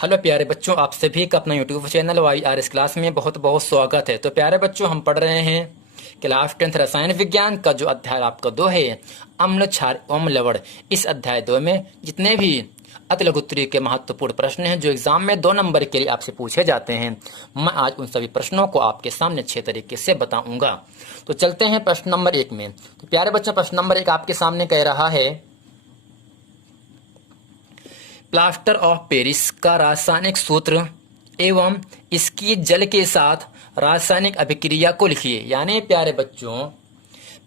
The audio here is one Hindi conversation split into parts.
हेलो प्यारे बच्चों, आप सभी का अपना यूट्यूब चैनल YRS क्लास में बहुत बहुत स्वागत है। तो प्यारे बच्चों, हम पढ़ रहे हैं क्लास 10 रसायन विज्ञान का जो अध्याय आपका 2 है, अम्ल क्षार एवं लवण। इस अध्याय 2 में जितने भी अति लघु उत्तरीय के महत्वपूर्ण प्रश्न हैं जो एग्जाम में 2 नंबर के लिए आपसे पूछे जाते हैं, मैं आज उन सभी प्रश्नों को आपके सामने अच्छे तरीके से बताऊंगा। तो चलते हैं प्रश्न नंबर 1 में। तो प्यारे बच्चों, प्रश्न नंबर 1 आपके सामने कह रहा है, प्लास्टर ऑफ पेरिस का रासायनिक सूत्र एवं इसकी जल के साथ रासायनिक अभिक्रिया को लिखिए। यानी प्यारे बच्चों,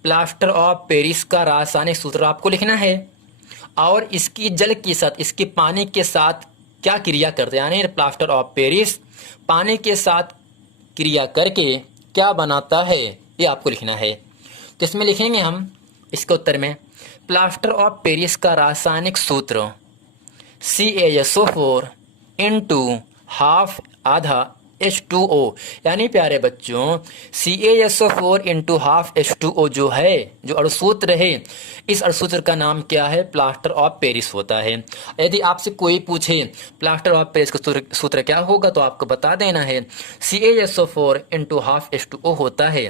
प्लास्टर ऑफ पेरिस का रासायनिक सूत्र आपको लिखना है और इसकी जल के साथ, इसकी पानी के साथ क्या क्रिया करते हैं। यानी प्लास्टर ऑफ पेरिस पानी के साथ क्रिया करके क्या बनाता है, ये आपको लिखना है। तो इसमें लिखेंगे हम इसके उत्तर में, प्लास्टर ऑफ पेरिस का रासायनिक सूत्र CaSO4 इंटू हाफ आधा H2O। यानी प्यारे बच्चों, CaSO4 इंटू हाफ H2O जो है, जो अणुसूत्र है, इस अणुसूत्र का नाम क्या है? प्लास्टर ऑफ पेरिस होता है। यदि आपसे कोई पूछे प्लास्टर ऑफ पेरिस का सूत्र क्या होगा, तो आपको बता देना है CaSO4 इंटू हाफ H2O होता है।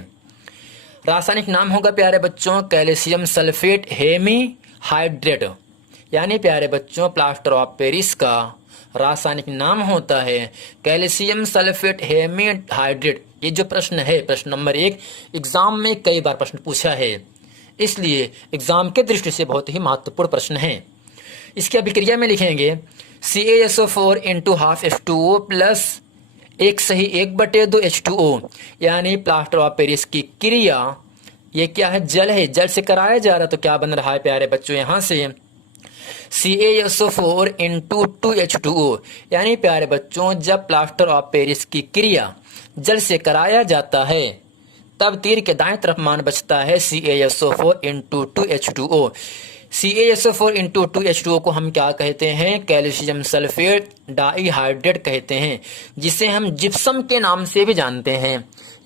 रासायनिक नाम होगा प्यारे बच्चों कैल्शियम सल्फेट हेमी हाइड्रेट। यानी प्यारे बच्चों, प्लास्टर ऑफ पेरिस का रासायनिक नाम होता है कैल्शियम सल्फेट हेमीहाइड्रेट। ये जो प्रश्न है, प्रश्न नंबर 1, एग्जाम में कई बार प्रश्न पूछा है, इसलिए एग्जाम के दृष्टि से बहुत ही महत्वपूर्ण प्रश्न है। इसकी अभिक्रिया में लिखेंगे CaSO4 into half H2O plus 1/2 H2O। यानी प्लास्टर ऑफ पेरिस की क्रिया, ये क्या है? जल है, जल से कराया जा रहा। तो क्या बन रहा है प्यारे बच्चों, यहाँ से CaSO4 इंटू 2H2O। यानी प्यारे बच्चों, जब प्लास्टर ऑफ पेरिस की क्रिया जल से कराया जाता है, तब तीर के दाएं तरफ मान बचता है CaSO4 into 2H2O। CaSO4 into 2H2O को हम क्या कहते हैं? कैल्शियम सल्फेट डाइहाइड्रेट कहते हैं, जिसे हम जिप्सम के नाम से भी जानते हैं।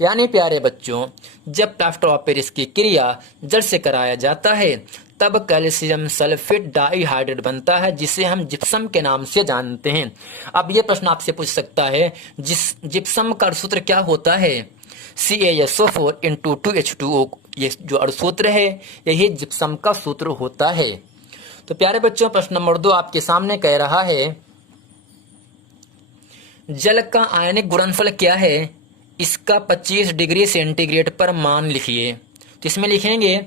यानी प्यारे बच्चों, जब प्लास्टर ऑफ पेरिस की क्रिया जल से कराया जाता है, तब कैल्शियम सल्फेट डाइहाइड्रेट बनता है, जिसे हम जिप्सम के नाम से जानते हैं। अब यह प्रश्न आपसे पूछ सकता है, जिप्सम का सूत्र क्या होता है? CaSO4 into 2H2O। ये जो अणुसूत्र है, यही जिप्सम का सूत्र होता है। तो प्यारे बच्चों, प्रश्न नंबर 2 आपके सामने कह रहा है, जल का आयनिक गुणनफल क्या है? इसका 25 डिग्री सेंटीग्रेड पर मान लिखिए। तो इसमें लिखेंगे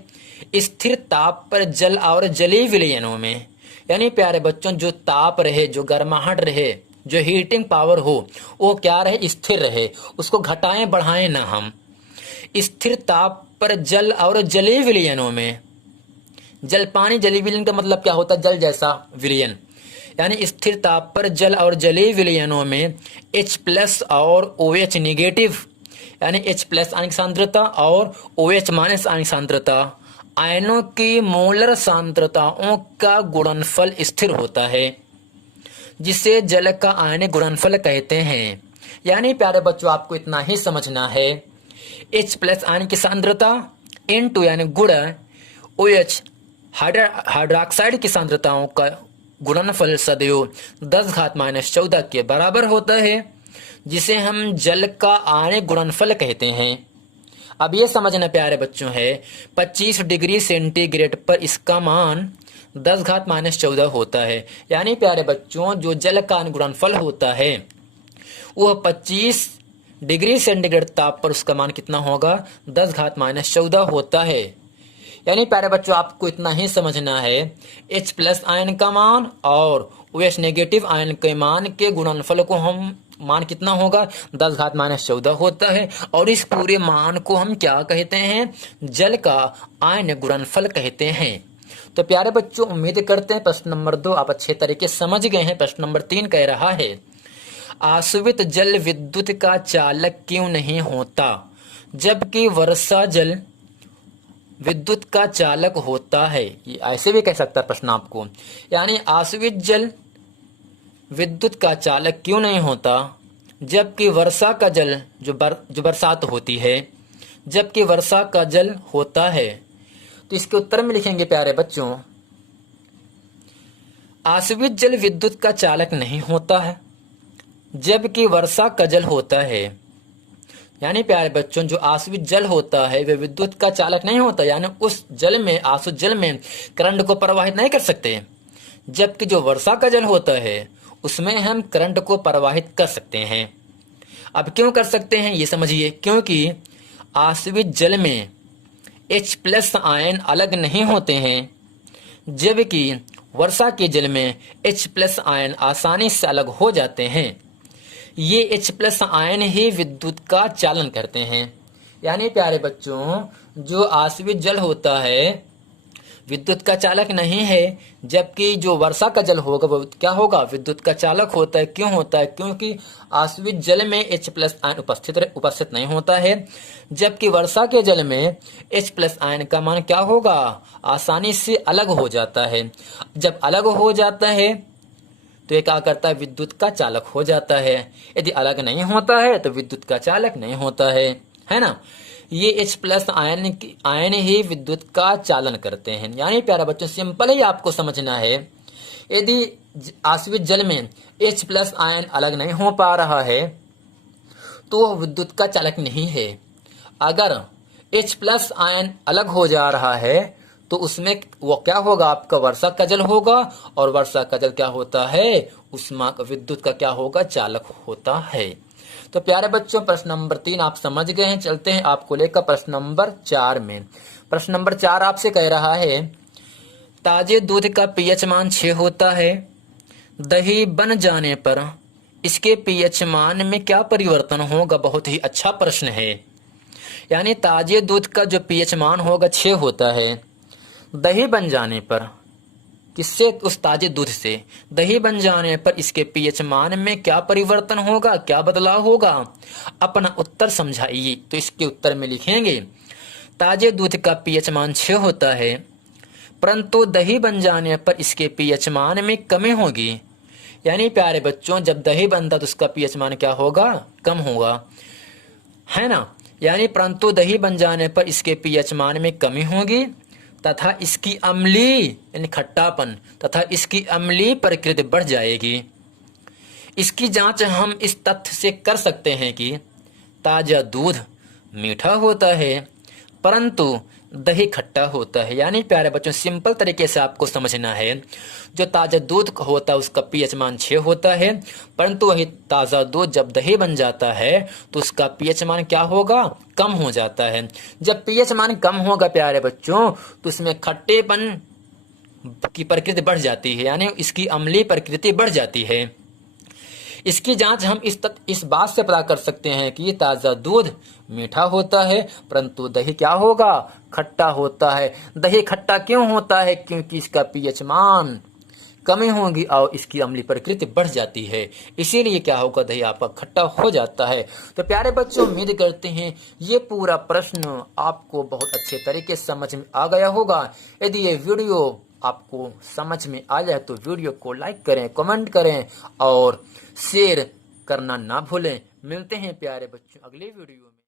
स्थिर ताप पर जल और जलीय विलयनों में। यानी प्यारे बच्चों, जो ताप रहे, जो गर्माहट रहे, जो हीटिंग पावर हो, वो क्या रहे? स्थिर रहे, उसको घटाएं बढ़ाएं ना हम। स्थिर ताप पर जल और जलीय विलयनों में, जल पानी जलीय विलयन का मतलब क्या होता है? जल जैसा विलयन। यानी स्थिर ताप पर जल और जलीय विलयनों में H+ और OH निगेटिव, यानी H+ आयनिक सांद्रता और OH- आयनिक सांद्रता, आयनों की मोलर सांद्रताओं का गुणनफल स्थिर होता है, जिसे जल का आयनिक गुणनफल कहते हैं। यानी प्यारे बच्चों, आपको इतना ही समझना है, H+ आयन की सांद्रता इनटू यानी गुण OH हाइड्रोक्साइड की सांद्रताओं का गुणनफल सदैव 10⁻⁻14 के बराबर होता है, जिसे हम जल का आयनिक गुणनफल कहते हैं। अब ये समझना प्यारे बच्चों है, 25 डिग्री सेंटीग्रेड पर इसका मान 10⁻⁻14 होता है। यानी प्यारे बच्चों, जो जल का गुणनफल होता है, वह 25 डिग्री सेंटीग्रेड ताप पर उसका मान कितना होगा? 10⁻⁻14 होता है। यानी प्यारे बच्चों, आपको इतना ही समझना है, H+ आयन का मान और OH नेगेटिव आयन के मान के गुणनफल को हम, मान कितना होगा? 10⁻⁻14 होता है, और इस पूरे मान को हम क्या कहते हैं? जल का आयन गुणनफल कहते हैं। तो प्यारे बच्चों, उम्मीद करते हैं प्रश्न नंबर 2 आप अच्छे तरीके समझ गए हैं। प्रश्न नंबर 3 कह रहा है, आसुवित जल विद्युत का चालक क्यों नहीं होता, जबकि वर्षा जल विद्युत का चालक होता है? ये ऐसे भी कह सकता है प्रश्न आपको। यानी आसुवित जल विद्युत का चालक क्यों नहीं होता, जबकि वर्षा का जल, जो बरसात होती है, जबकि वर्षा का जल होता है। तो इसके उत्तर में लिखेंगे प्यारे बच्चों, आसुवित जल विद्युत का चालक नहीं होता है, जबकि वर्षा का जल होता है, यानी प्यारे बच्चों जो आश्रित जल होता है वह विद्युत का चालक नहीं होता, यानी उस जल में, आश्रित जल में करंट को प्रवाहित नहीं कर सकते। जबकि जो वर्षा का जल होता है उसमें हम करंट को प्रवाहित कर सकते हैं। अब क्यों कर सकते हैं ये समझिए, क्योंकि आश्रित जल में H+ आयन अलग नहीं होते हैं, जबकि वर्षा के जल में H+ आयन आसानी से अलग हो जाते हैं। ये H+ आयन ही विद्युत का चालन करते हैं। यानी प्यारे बच्चों जो आश्रित जल होता है विद्युत का चालक नहीं है, जबकि जो वर्षा का जल होगा वो क्या होगा, विद्युत का चालक होता है। क्यों होता है, क्योंकि आश्रित जल में H+ आयन उपस्थित नहीं होता है, जबकि वर्षा के जल में H+ आयन का मान क्या होगा, आसानी से अलग हो जाता है। जब अलग हो जाता है तो ये क्या करता है, विद्युत का चालक हो जाता है। यदि अलग नहीं होता है तो विद्युत का चालक नहीं होता है ना। ये H+ आयन ही विद्युत का चालन करते हैं। यानी प्यारा बच्चों सिंपल ही आपको समझना है, यदि आश्रित जल में H+ आयन अलग नहीं हो पा रहा है तो वह विद्युत का चालक नहीं है। अगर H+ आयन अलग हो जा रहा है तो उसमें वो क्या होगा, आपका वर्षा का जल होगा, और वर्षा का जल क्या होता है, उसमें विद्युत का क्या होगा, चालक होता है। तो प्यारे बच्चों प्रश्न नंबर 3 आप समझ गए हैं। चलते हैं आपको लेकर प्रश्न नंबर 4 में। प्रश्न नंबर 4 आपसे कह रहा है, ताजे दूध का pH मान 6 होता है, दही बन जाने पर इसके pH मान में क्या परिवर्तन होगा। बहुत ही अच्छा प्रश्न है। यानी ताजे दूध का जो pH मान होगा 6 होता है, दही बन जाने पर, किससे, उस ताजे दूध से दही बन जाने पर इसके pH मान में क्या परिवर्तन होगा, क्या बदलाव होगा। अपना उत्तर समझाइए। तो इसके उत्तर में लिखेंगे, ताजे दूध का pH मान 6 होता है, परंतु दही बन जाने पर इसके pH मान में कमी होगी। यानी प्यारे बच्चों जब दही बनता तो उसका pH मान क्या होगा, कम होगा, है ना। यानी परंतु दही बन जाने पर इसके pH मान में कमी होगी तथा इसकी अम्लीय यानी खट्टापन तथा इसकी अम्लीय प्रकृति बढ़ जाएगी। इसकी जांच हम इस तथ्य से कर सकते हैं कि ताजा दूध मीठा होता है परंतु दही खट्टा होता है। यानी प्यारे बच्चों सिंपल तरीके से आपको समझना है, जो ताजा दूध होता है उसका pH मान 6 होता है, परंतु वही ताज़ा दूध जब दही बन जाता है तो उसका pH मान क्या होगा, कम हो जाता है। जब pH मान कम होगा प्यारे बच्चों तो उसमें खट्टेपन की प्रकृति बढ़ जाती है, यानी इसकी अम्लीय प्रकृति बढ़ जाती है। इसकी जांच हम इस बात से पता कर सकते हैं कि ताज़ा दूध मीठा होता है परंतु दही क्या होगा, खट्टा होता है। दही खट्टा क्यों होता है, क्योंकि इसका pH मान कमी होगी और इसकी अम्लीय प्रकृति बढ़ जाती है, इसीलिए क्या होगा, दही आपका खट्टा हो जाता है। तो प्यारे बच्चों उम्मीद करते हैं ये पूरा प्रश्न आपको बहुत अच्छे तरीके से समझ में आ गया होगा। यदि ये वीडियो आपको समझ में आ जाए तो वीडियो को लाइक करें, कमेंट करें और शेयर करना ना भूलें। मिलते हैं प्यारे बच्चों अगले वीडियो।